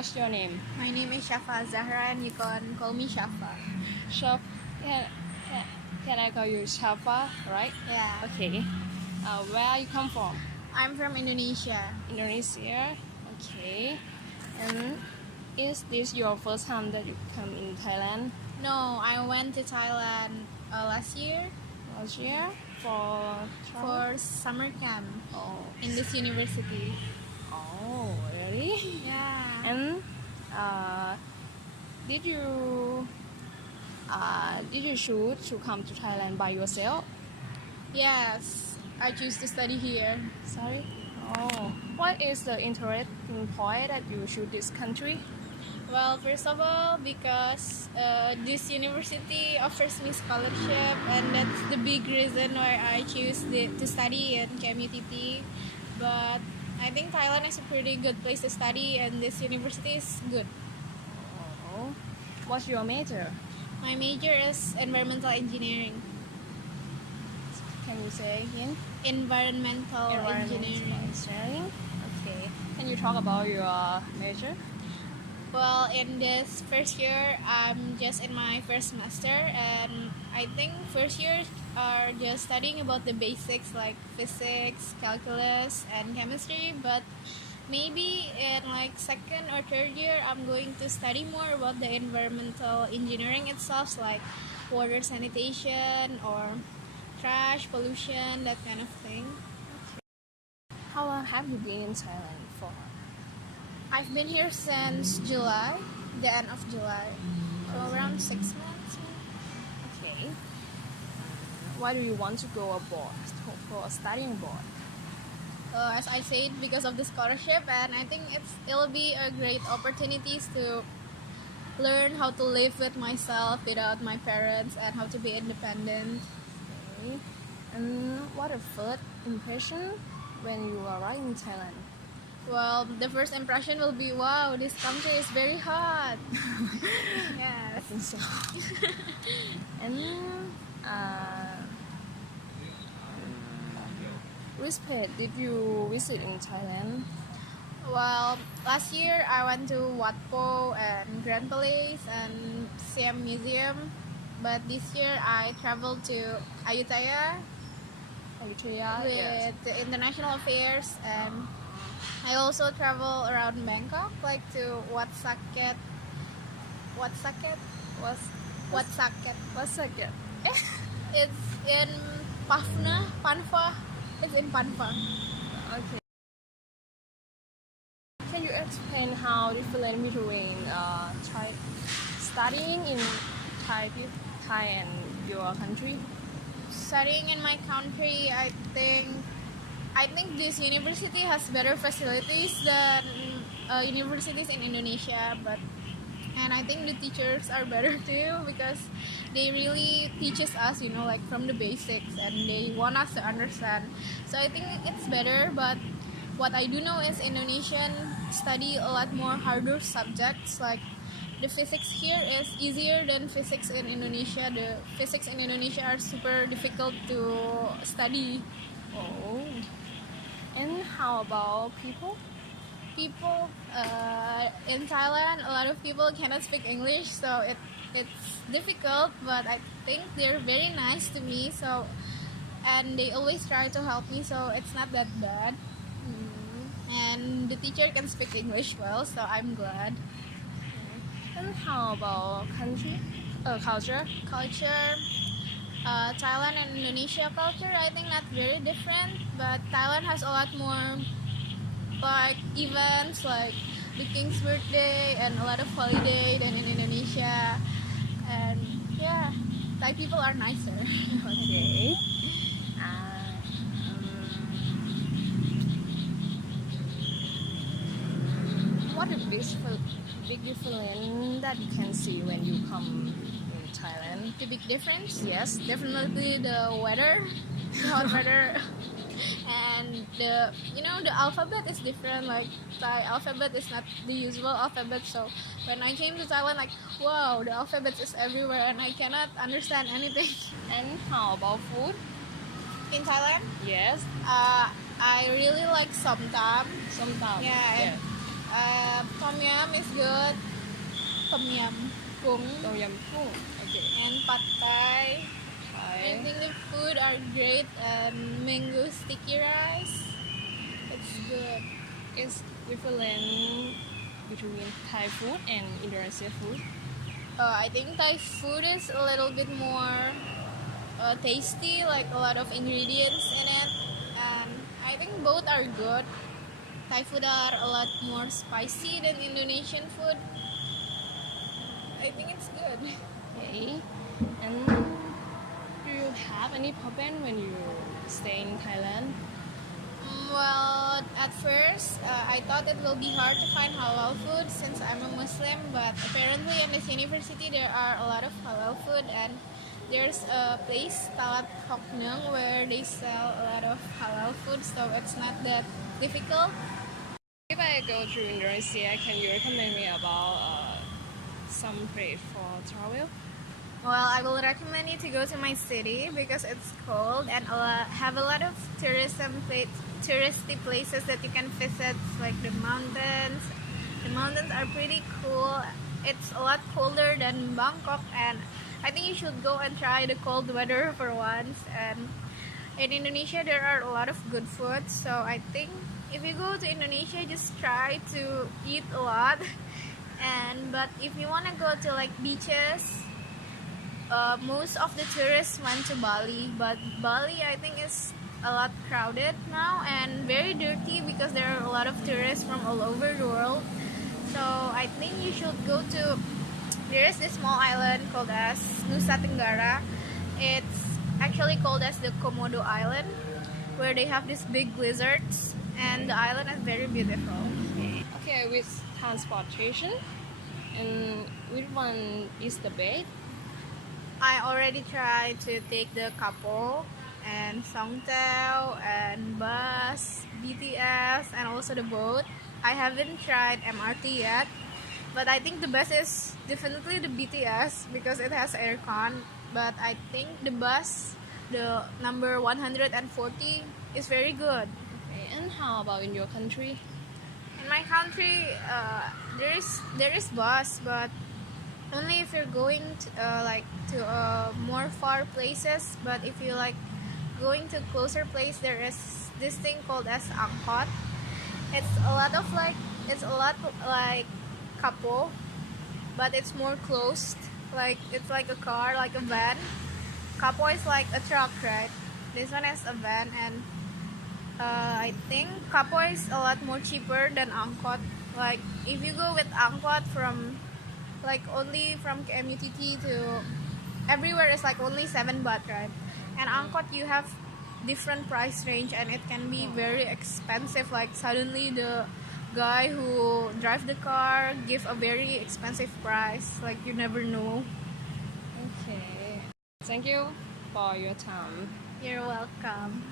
What's your name? My name is Shafa Zahra and you can call me Shafa. Shaf. Can I call you Shafa, right? Yeah. Okay. Where you come from? I'm from Indonesia. Indonesia. Okay. And is this your first time that you come in Thailand? No, I went to Thailand last year Last year for travel? for summer camp Oh. in this university. Oh, really? Yeah. And did you choose to come to Thailand by yourself? Yes, I choose to study here. Sorry. Oh, what is the interesting point that you choose this country? Well, first of all, because this university offers me scholarship, and that's the big reason why I choose to study in KMUTT. But I think Thailand is a pretty good place to study, and this university is good. Oh, what's your major? My major is environmental engineering. Can you say again? Environmental engineering. Engineering. Okay. Can you talk about your major? Well, in this first year, I'm just in my first semester, and I think first years are just studying about the basics like physics, calculus, and chemistry. But maybe in like second or third year, I'm going to study more about the environmental engineering itself, like water sanitation or trash pollution, that kind of thing. How long have you been in Thailand for? I've been here since July, the end of July, so around 6 months. Okay. Why do you want to go abroad for studying abroad? As I said, because of the scholarship, and I think it'll be a great opportunities to learn how to live with myself without my parents and how to be independent. Okay. And what a first impression when you arrive in Thailand? Well, the first impression will be, wow, this country is very hot. I Yes. think so. And which place did you visit in Thailand? Well, last year I went to Wat Po and Grand Palace and Siam Museum, but this year I traveled to Ayutthaya Ayutthaya. with Yes. the international affairs, and I also travel around Bangkok, like to Wat Saket. Wat Saket? Wat Saket. What's second? It's in Panfa. It's in Panfa. Okay. Can you explain how different between studying in Thai and your country? Studying in my country, I think this university has better facilities than universities in Indonesia, and I think the teachers are better too because they really teaches us, like from the basics, and they want us to understand. So I think it's better, but what I do know is Indonesian study a lot more harder subjects, like the physics here is easier than physics in Indonesia. The physics in Indonesia are super difficult to study. Oh. And how about people? People in Thailand, a lot of people cannot speak English, so it's difficult, but I think they're very nice to me, so, and they always try to help me, so it's not that bad. And the teacher can speak English well, so I'm glad. And how about culture? Culture, Thailand and Indonesia culture, I think not very different, but Thailand has a lot more like events like the King's birthday and a lot of holiday than in Indonesia, and yeah, Thai people are nicer. Okay. What a big difference that you can see when you come in Thailand? The big difference? Yes. Definitely the weather, the hot weather, and the alphabet is different. Like Thai alphabet is not the usual alphabet. So when I came to Thailand, like wow, the alphabet is everywhere, and I cannot understand anything. And how about food? In Thailand, Yes. I really like somtam. Sometimes. Yeah. Tom yum is good. Tom yum goong Tom yum goong. Okay. and pad thai. I Thai. think the food are great and mango sticky rice. It's good. Is different between Thai food and Indonesian food. I think Thai food is a little bit more tasty, like a lot of ingredients in it, and I think both are good. Thai food are a lot more spicy than Indonesian food. I think it's good. Okay. And do you have any problem when you stay in Thailand? Well, at first, I thought it will be hard to find halal food since I'm a Muslim, but apparently in this university there are a lot of halal food, and there's a place, Talat Hoknung, where they sell a lot of halal food, so it's not that difficult. If I go to Indonesia, can you recommend me about some place for travel? Well, I will recommend you to go to my city because it's cold and have a lot of touristy places that you can visit, like the mountains. The mountains are pretty cool. It's a lot colder than Bangkok, and I think you should go and try the cold weather for once. And in Indonesia, there are a lot of good food, so I think if you go to Indonesia, just try to eat a lot. But if you want to go to like beaches, most of the tourists went to Bali, but Bali I think is a lot crowded now and very dirty because there are a lot of tourists from all over the world. So I think you should go to, there is this small island called as Nusa Tenggara. It's actually called as the Komodo Island, where they have these big lizards, and the island is very beautiful. Okay, with transportation, and which one is the best? I already tried to take the Kapo and Songthaew and bus, BTS, and also the boat. I haven't tried MRT yet, but I think the best is definitely the BTS because it has aircon. But I think the bus, the number 140, is very good. Okay, and how about in your country? In my country, there is bus, but only if you're going to more far places. But if you like going to closer place, there is this thing called as angkot. It's a lot like kapo, but it's more closed. Like it's like a car, like a van. Kapo is like a truck, right? This one is a van, and I think kapo is a lot more cheaper than angkot. Like if you go with angkot from like only from KMUTT to everywhere is like only 7 baht, right? And angkot you have different price range and it can be very expensive. Like suddenly the guy who drive the car give a very expensive price. Like you never know. Okay, thank you for your time. You're welcome.